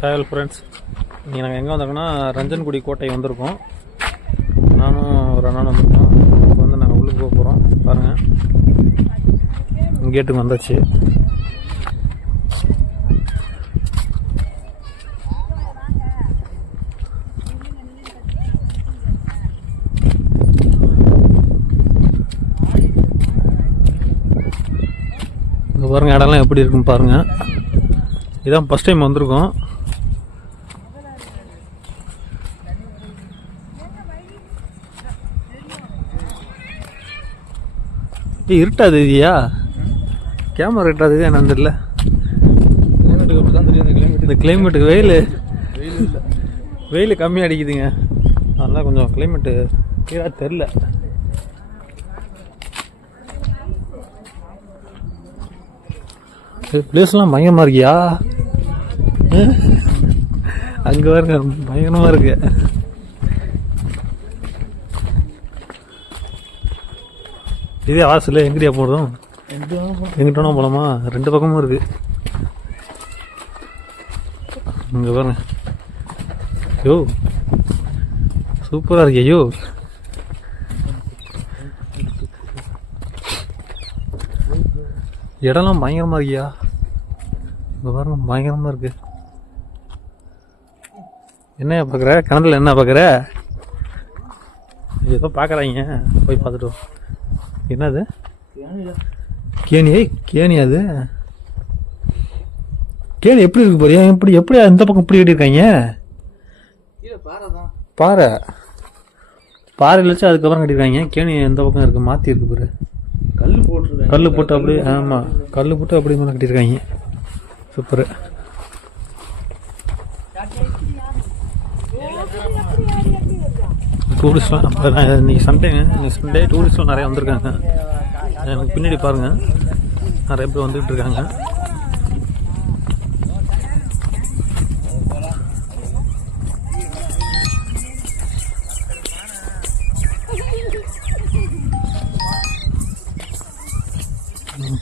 Hale friends இன்றைக்கி நாங்கள் எங்கே வந்தாங்கன்னா ரஞ்சன்குடி கோட்டை வந்திருக்கோம். நானும் ஒரு அண்ணன் வந்திருக்கோம் இப்போ வந்து நாங்கள் உள்ளுக்கு போக போகிறோம் பாருங்கள் கேட்டுக்கு வந்தாச்சு. இங்கே பாருங்கள் இடம்லாம் எப்படி இருக்குன்னு பாருங்கள் இதான் ஃபஸ்ட் டைம் வந்திருக்கோம். இருட்டாது இதுயா கேமரா இருட்டாது இது என்னன்னு தெரியல. இந்த கிளைமேட்டு இந்த கிளைமேட்டுக்கு வெயில். வெயில் இல்லை வெயில் கம்மியாக அடிக்குதுங்க அதனால் கொஞ்சம் கிளைமேட்டு கிளியராக தெரில பிளேஸ்லாம் பயங்கரமாக இருக்கியா? அங்கே பாருங்க பயங்கரமாக இருக்கு. இதே வாசல் எங்கடியா போடுறோம் எங்கிட்டோனா போலாமா. ரெண்டு பக்கமும் இருக்கு. இங்கே பாருங்க. யோ சூப்பராக இருக்கு ஐயோ. இடம்லாம் பயங்கரமாக இருக்கியா? இங்கே பாருங்க பயங்கரமாக இருக்கு. என்ன பார்க்குற கனடில் என்ன பார்க்குற ஏதோ பார்க்குறாங்க போய் பார்த்துட்டு. என்னது? கேணி கேணி அது. கேணி எப்படி இருக்கு பாரியா எப்படி எப்படி இந்த பக்கம் இப்படி கட்டியிருக்காங்க? பாறை பாறை. வச்சு அதுக்கப்புறம் கட்டியிருக்காங்க. கேணி எந்த பக்கம் இருக்கு? மாற்றி இருக்கு பாரு. கல் போட்டுருக்காங்க. கல் போட்டு அப்படியே ஆமாம் கல் போட்டு அப்படியே மேலே கட்டியிருக்காங்க. சூப்பரு. டூரிஸ்ட்லாம் அப்போ நான் இன்றைக்கி சண்டேங்க. இன்னைக்கு சண்டே டூரிஸ்ட்லாம் நிறையா வந்திருக்காங்க. எனக்கு பின்னாடி பாருங்கள் நிறைய பேர் வந்துக்கிட்டு இருக்காங்க.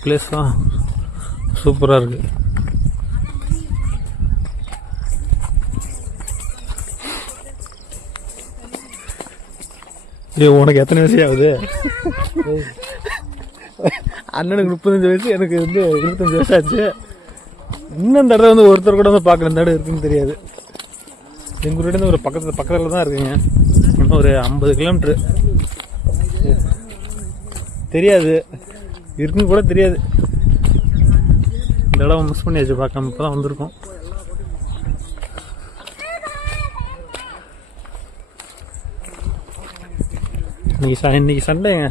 பிளேஸ்லாம் சூப்பராக இருக்குது ஏ உனக்கு எத்தனை வயசு ஆகுது? அண்ணனுக்கு முப்பத்தஞ்சு வயசு எனக்கு வந்து இருபத்தஞ்சு வயசு ஆச்சு. இன்னும் இந்த இடத்துல வந்து ஒருத்தர் கூட வந்து பார்க்கல இந்த இடம் இருக்குன்னு தெரியாது. எங்கள் ஊர்லேருந்து ஒரு பக்கத்தில் பக்கத்தில் தான் இருக்குங்க. இன்னும் ஒரு ஐம்பது கிலோமீட்ரு தெரியாது. இருக்குன்னு கூட தெரியாது. இந்த இடம் மிஸ் பண்ணியாச்சு பார்க்காம இப்போ தான் வந்திருக்கோம். இன்னைக்கு ச இன்னைக்கு சண்டேங்க.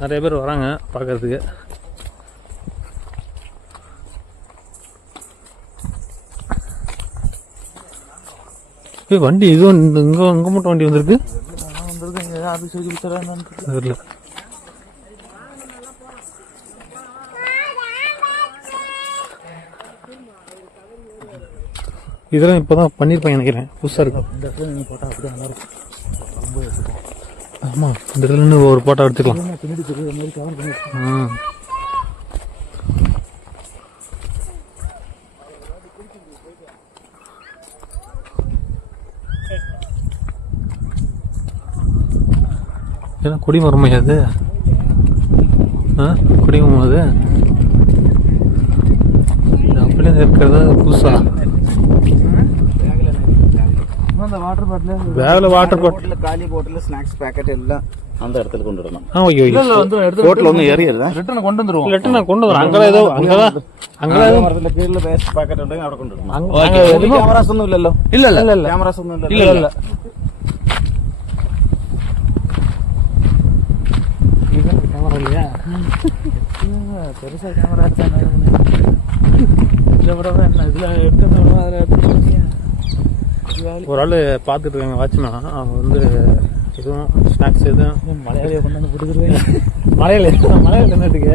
நிறைய பேர் வராங்க பார்க்கறதுக்கு. ஏய் வண்டி இதுவும் இங்கே இங்கே மட்டும் வண்டி வந்திருக்கு? வந்திருக்கேன் வச்சு தெரியல. இதெல்லாம் இப்போ தான் பண்ணியிருப்பேன் நினைக்கிறேன் புதுசாக இருக்கும் நீங்கள் போட்டால் அப்படியே நல்லா இருக்கும். ரொம்ப ஆமாம் இந்த இடத்துல ஒரு போட்டோ எடுத்துக்கலாம். பின்னாடி தெரியுற மாதிரி ஏன்னா அது ஆ கொடிமரம் அது அப்படியே இருக்கிறதா புதுசா? அந்த வாட்டர் பாட்டில் வேற வாட்டர் பாட்டில் காலி பாட்டில் ஸ்நாக்ஸ் பேக்கெட் எல்லாம் அந்த இடத்துல கொண்டு வரணும். ஆ ஓகே இல்ல வந்து எடுத்து ஹோட்டல்ல ஒண்ணு ஏறியறதா ரிட்டர்ன் கொண்டு வந்துருவோம். ரிட்டர்ன் பெருசா கேமரா என்ன? இதுல விட ஒரு ஆள் பார்த்துட்டு இருக்காங்க வாட்ச்மேன்? அவங்க வந்து எதுவும் ஸ்நாக்ஸ் எதுவும் மலையாளியை கொண்டு வந்து கொடுக்குறேன் மலையில் மலையில் என்னட்டுக்கு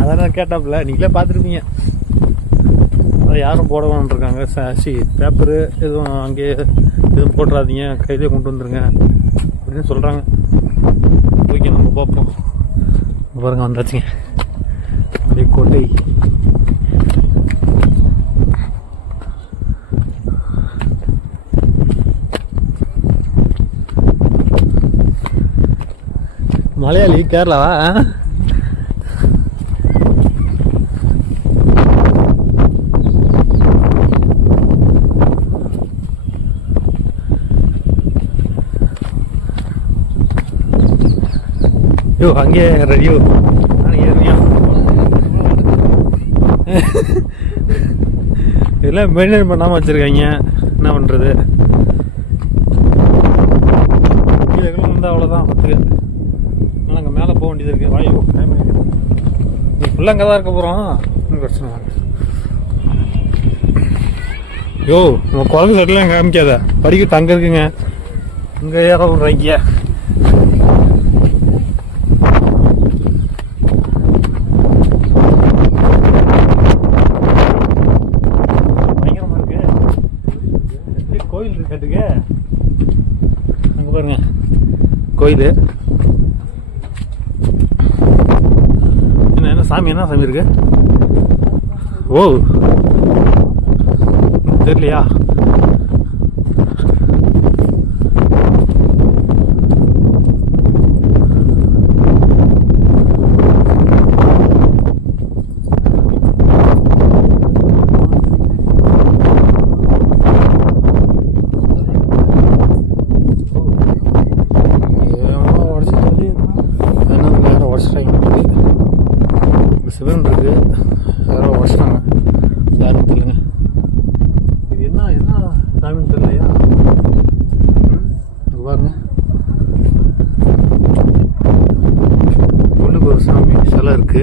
அதான் கேட்டாப்புல. நீங்களே பார்த்துருப்பீங்க. அதை யாரும் போடவான்னு இருக்காங்க. சி பேப்பரு எதுவும் அங்கேயே எதுவும் போட்டுறாதீங்க. கையிலே கொண்டு வந்துருங்க அப்படின்னு சொல்கிறாங்க ஓகே நம்ம பார்ப்போம். பாருங்க வந்தாச்சுங்க. அப்படியே கோட்டை. மலையாளி கேரளாவா யோ அங்கே ரெடியோ இதெல்லாம் மெயின்டைன் பண்ணாமல் வச்சுருக்காங்க. என்ன பண்ணுறது கீழே கீழே வந்தால் அவ்வளோதான் பார்த்துக்க அதனால் அங்கே மேலே போக வேண்டியது இருக்குது வாயு டைம் நீ ஃபுல்லாக அங்கே தான் இருக்க போகிறோம் ஒன்றும் பிரச்சனை இல்லை. யோ நம்ம குழந்தை சட்டிலாம் காமிக்காத? படிக்கட்டு அங்கே இருக்குங்க. இங்கே ஏற விட்றாங்க பயங்கரமாக இருக்கு. கோயில் இருக்கிறதுக்கு அங்கே பாருங்க. கோயில் என்ன என்ன சாமி என்ன சாமி இருக்கு? ஓ. தெரியலையா ஏமா உடச்சிட்டு என்ன வேற உடச்சிட்டாங்க இங்கே சிவன் இருக்கு வேற உடச்சிட்டாங்க யாரும் தெரியலங்க இது என்ன என்ன சாமின்னு தெரியலையா ம், இங்க பாருங்க உள்ளுக்கு ஒரு சாமி சிலை இருக்கு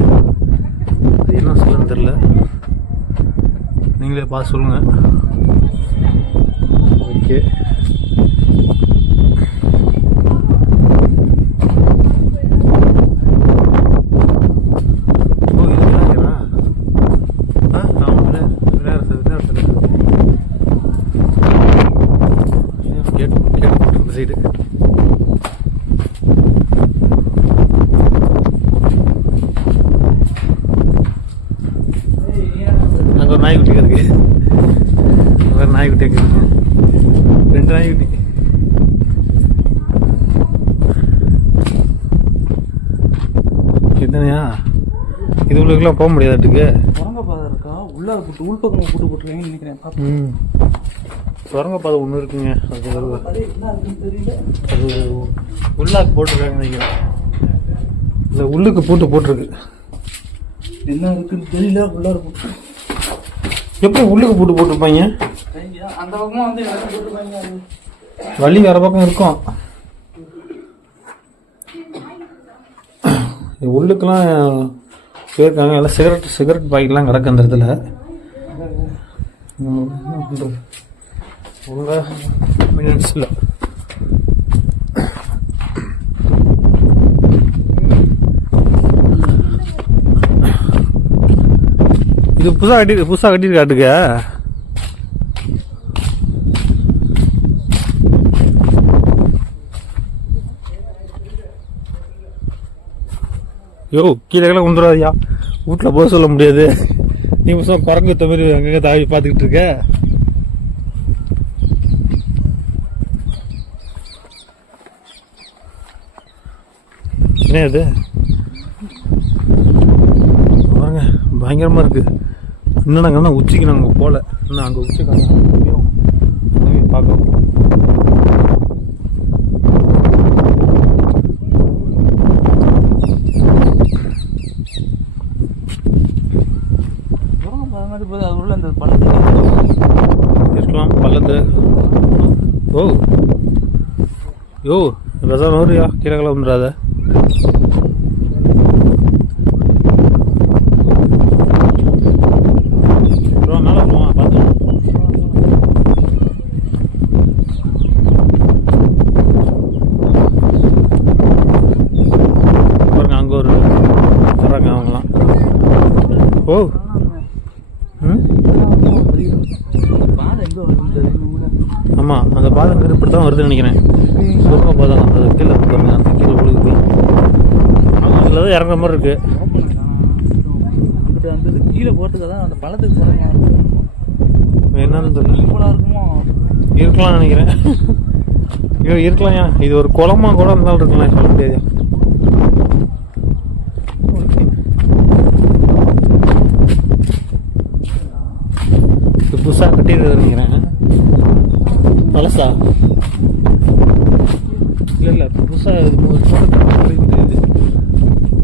அது என்ன சிலைன்னு தெரியல நீங்களே பார்த்து சொல்லுங்கள் ஓகே ஓ இது விநாயகரா ஆ ஆமாம் Vinayagar sir Vinayagar sir gate gate போட்டு இந்த சைடு அங்கே ஒரு நாய்க்குட்டி இருக்கு வேறு நாய்க்குட்டி அங்கே இருக்கு ரெண்டு நாய்க்குட்டி என்னையா இது உள்ளுக்குலாம் போக முடியாதுட்டுக்கு முருங்கைப்பாதை இருக்கா? உள்ளார போட்டு உள்பக்கம் போட்டு போட்டுருக்கீங்கன்னு நினைக்கிறேன். ம். சுரங்கப்பாதை ஒன்று இருக்குங்க. அது அது உள்ளாக்கு போட்டிருக்காங்க நினைக்கிறேன். இல்லை உள்ளுக்கு பூட்டு போட்டிருக்கு. என்ன இருக்குன்னு தெரியல. உள்ளார போட்டு. எப்படி உள்ளுக்கு பூட்டு போட்டிருப்பாங்க? அந்த பக்கமா வந்து. வழி வேற பக்கம் இருக்கும். உள்ளுக்கெலாம் உள்ளுக்கெல்லாம் போயிருக்காங்க. எல்லாம் சிகரெட் சிகரெட் பாக்கெட்லாம் கிடக்கு அந்த இடத்துல. மினிட்ஸில் இது புதுசாக கட்டி புதுசாக கட்டியிருக்காட்டுக்க. யோ கீழே கீழே விழுந்துடாதியா வீட்டில் போக சொல்ல முடியாது. நீ புதுசாக குரங்கு மாதிரி அங்கங்கே தாவி பார்த்துக்கிட்டு இருக்க. என்ன அது பாருங்க பயங்கரமாக இருக்குது இன்னும் நாங்கள் தான் உச்சிக்கு நாங்கள் போகல இன்னும் அங்கே உச்சிக்கு அங்கே பார்க்குறோம் முருங்கைப்பாதை மாதிரி போகுது அது உள்ள இந்த பழத்தை இருக்கலாம் பல்லது ஓ யோ விசம் நூறுயா? கீழே கிளம்புறாத பண்ணுற மாதிரி இருக்குது அப்படி அந்த இது கீழே போகிறதுக்கு தான் அந்த பழத்துக்கு போகிற என்னன்னு தெரியல. இருக்குமோ? இருக்கலாம் நினைக்கிறேன். ஐயோ இருக்கலாம் இது ஒரு குளமா கூட இருந்தாலும் இருக்கலாம் சொல்ல முடியாது புதுசாக கட்டிடுறது நினைக்கிறேன். பழசா? இல்லை இல்லை புதுசாக இது போட்டு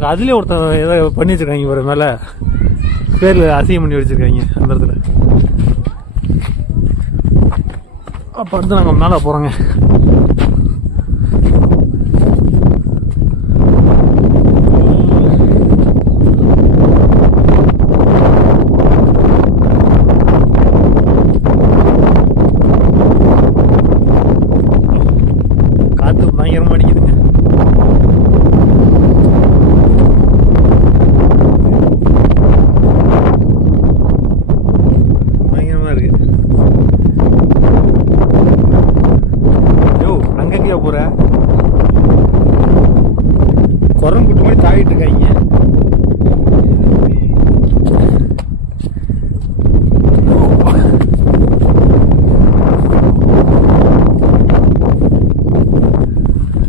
அதுலேயே ஒருத்தன் ஏதோ பண்ணி வச்சிருக்காங்க ஒரு மேலே. பேரில் அசிங்கம் பண்ணி வச்சிருக்காங்க அந்த இடத்துல. அப்போ அடுத்து நாங்கள் மேலே போகிறோங்க காற்று பயங்கரமாக அடிக்குதுங்க பயங்கரமாக இருக்கு யோ அங்கங்கேயா குரம் குரங்குட்டு மாதிரி தாவிட்டு இருக்காங்க.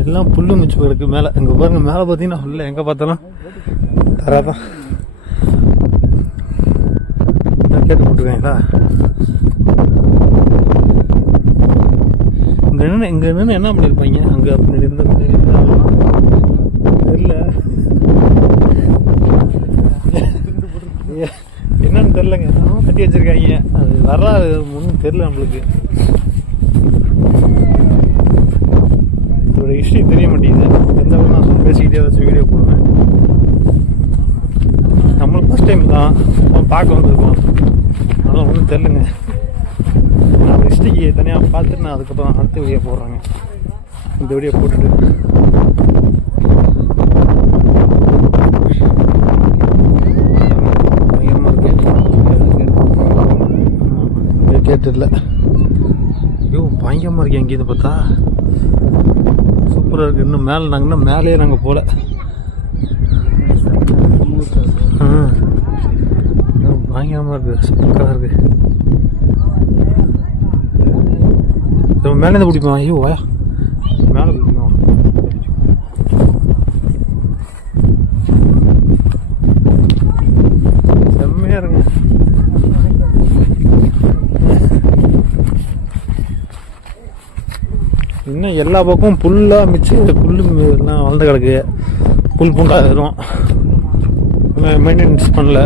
எல்லாம் புல்லு மிச்சு இருக்கு மேலே. இங்கே பாருங்க மேலே பார்த்தீங்கன்னா ஃபுல்லாக எங்கே பார்த்தாலும் தராதான். கேட்டு போட்டுருக்கீங்களா இங்கே நின்று இங்கே நின்று என்ன பண்ணியிருப்பாங்க? அங்கே அப்படி இருந்த தெரில ஏ- என்னன்னு தெரிலங்க கட்டி வச்சுருக்காங்க. அது வராது ஒன்றும் தெரில நம்மளுக்கு. இதோட ஹிஸ்ட்ரி தெரிய மாட்டேங்குது. தெரிஞ்சவங்க நான் பேசிக்கிட்டே ஏதாச்சும் வீடியோ போடுவேன். நம்மளுக்கு ஃபஸ்ட் டைம் தான். பார்க்க வந்திருக்கோம். அதெல்லாம் ஒன்றும் தெரிலங்க ஹிஸ்ட்ரிக்கு தனியாக பார்த்துட்டு நான் அதுக்கப்புறம் அடுத்த வீடியோ போடுறேங்க. இந்த வீடியோ போட்டுட்டு. ஆமாம் கேட்டுல. ஐயோ பயங்கரமாக இருக்கு எங்கேயும் பார்த்தா. சூப்பராக இருக்குது இன்னும் மேலே நாங்கள் இன்னும் மேலேயே நாங்கள் போகல பயங்கரமாக இருக்குது சூப்பராக இருக்குது நம்ம மேலே இருந்து பிடிப்போம்? ஐயோ வாயா. மேலே பிடிப்போம் செம்மையாக இருங்க இன்னும் எல்லா பக்கமும் புல்லாக மிச்சு புல் எல்லாம் வளர்ந்து கிடக்கு. புல் புண்டாக இருக்கும் மெயின்டெனன்ஸ் பண்ணல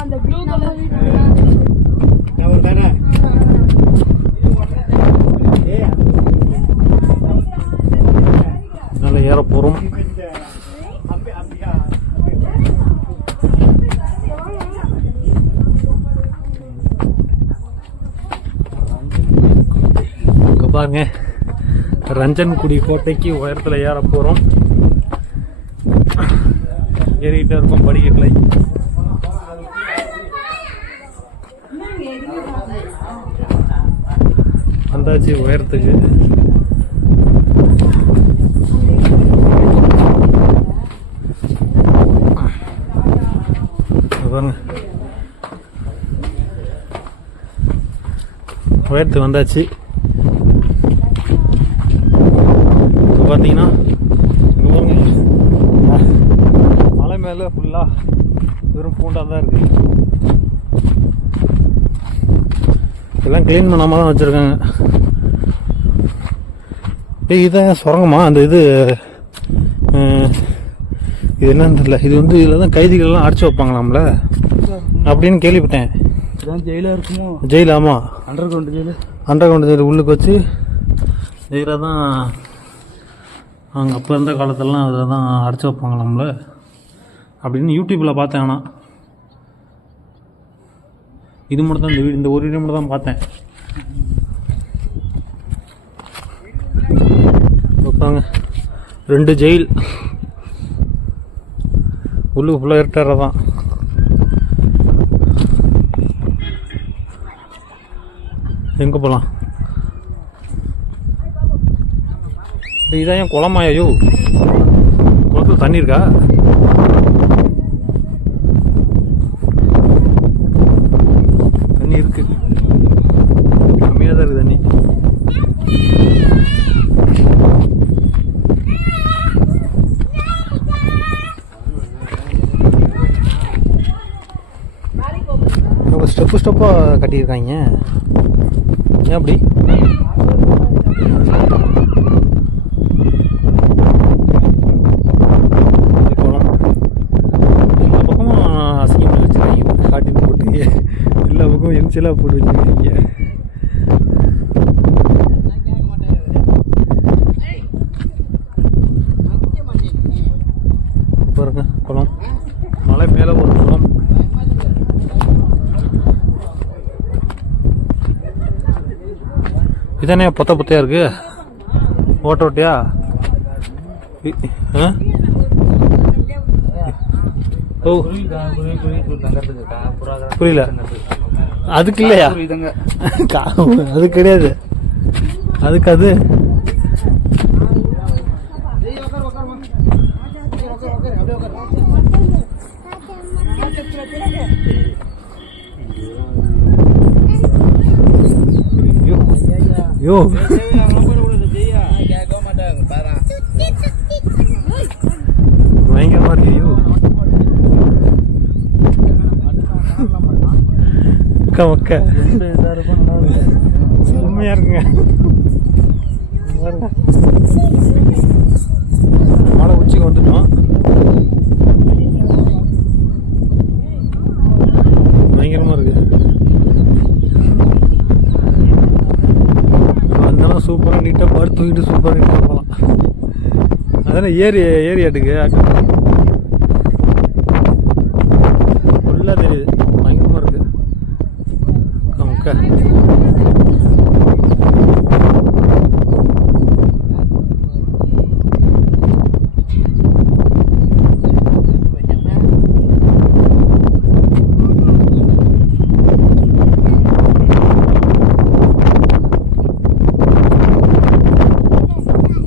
அந்த ப்ளூ கலர் மேலே ஏற போகிறோம் வாங்க ரஞ்சன்குடி கோட்டைக்கு உயரத்தில் ஏற போகிறோம் ஏறிக்கிட்டே இருக்கோம் படிக்கட்டில். வந்தாச்சு உயரத்துக்கு. பாருங்க உயரத்துக்கு வந்தாச்சு. பார்த்தீங்கன்னா மலை மேலே ஃபுல்லாக வெறும் பூண்டாக தான் இருக்கு. எல்லாம் க்ளீன் பண்ணாமல் தான் வச்சுருக்காங்க. ஏய் இதான் சுரங்கமா? அந்த இது இது என்னன்னு தெரியல. இது வந்து இதில் தான் கைதிகள்லாம் அடைச்சி வைப்பாங்களாம்ல? அப்படின்னு கேள்விப்பட்டேன். ஜெயிலாக இருக்குமோ? ஜெயில் ஆமாம் underground jail underground jail உள்ளுக்கு வச்சு ஜெயிலாக தான் அவங்க அப்போ இருந்த காலத்துலலாம் அதில் தான் அடைச்சி வைப்பாங்களாம்ல? அப்படின்னு யூடியூப்பில் பார்த்தேன் ஆனால் இது மட்டும் தான் இந்த வீடு இந்த ஒரு வீடு மட்டும் தான் பார்த்தேன் வைப்பாங்க ரெண்டு ஜெயில் உள்ளு ஃபுல்லாக இருட்டார தான் எங்கே போகலாம் இதான் ஏன் குளமாயோ குளத்தில் தண்ணி இருக்கா? தண்ணி இருக்கு. கம்மியாக தான் இருக்குது தண்ணி. ஸ்டெப்பு ஸ்டெப்பாக கட்டியிருக்காங்க. ஏன் அப்படி? எரிச்சலாக போட்டு வச்சுருக்காங்க பாருங்க குளம். மலை மேலே ஒரு குளம். இதானே பொத்த பொத்தையா இருக்கு? ஓட்ட ஓட்டியா? ஓ. புரியல. அதுக்கு இல்லையா? அது கிடையாது. அதுக்கு அது. ஐயோ. பயங்கரமா இருக்கு ஐயோ. மொக்க மொக்க செம்மையா இருக்குங்க. மலை உச்சிக்கு வந்துட்டோம். பயங்கரமா இருக்கு. வந்தாலும் சூப்பராக நீட்டாக படுத்து தூக்கிட்டு சூப்பராக நீட்டாக போகலாம் அதானே ஏரி ஏரியாட்டுக்கு ஃபுல்லாக தெரியுது பயங்கரமாக இருக்கு முக்க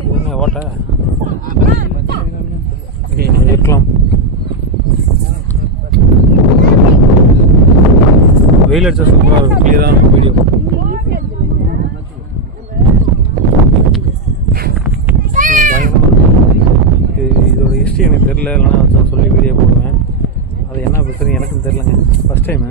என்ன ஓட்ட இருக்கலாம் வெயில் அடிச்சா சூப்பராக இருக்கும் கிளியராக வீடியோ இதோட ஹிஸ்ட்ரி எனக்கு தெரில இல்லைன்னா சொல்லி வீடியோ போடுவேன். அது என்ன பிரச்சனை எனக்கும் தெரிலங்க ஃபஸ்ட் டைமு